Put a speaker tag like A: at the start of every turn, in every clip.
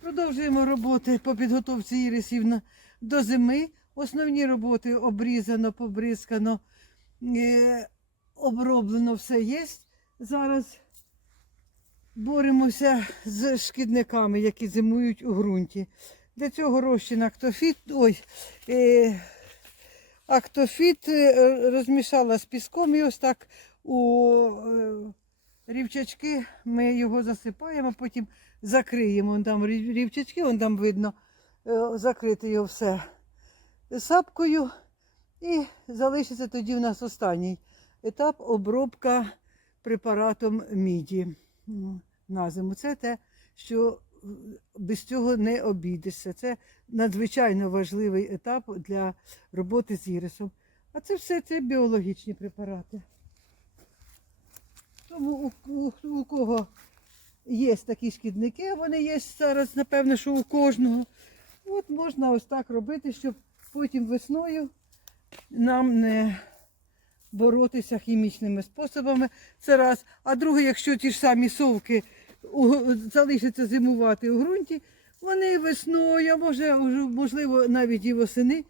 A: Продовжуємо роботи по підготовці ірисів до зими. Основні роботи обрізано, побризкано, е, оброблено все є. Зараз боремося з шкідниками, які зимують у ґрунті. Для цього розчин актофіт, ой, е, актофіт е, розмішала з піском і ось так у рівчачки ми його засипаємо, потім закриємо. Вон там рівчачки, вон там видно, е, закрити його все сапкою. І залишиться тоді у нас останній етап обробка препаратом міді на зиму. Це те, що без цього не обійдешся. Це надзвичайно важливий етап для роботи з ірисом. А це все це біологічні препарати. Тому у, у, у кого є такі шкідники, вони є зараз, напевно, що у кожного. От можна ось так робити, щоб потім весною нам не боротися хімічними способами. Це раз. А друге, якщо ті ж самі совки залишаться зимувати у ґрунті, вони весною, а може, можливо, навіть і восени,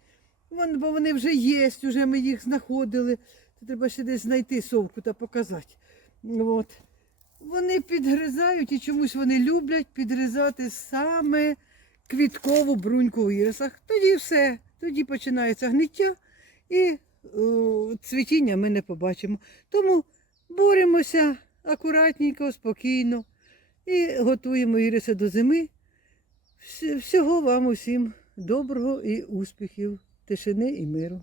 A: бо вони вже є, вже ми їх знаходили. Треба ще десь знайти совку та показати. От. Вони підгризають і чомусь вони люблять підгризати саме квіткову бруньку у ірисах. Тоді все, тоді починається гниття і о, цвітіння ми не побачимо. Тому боремося акуратненько, спокійно і готуємо іриси до зими. Всього вам усім доброго і успіхів, тишини і миру.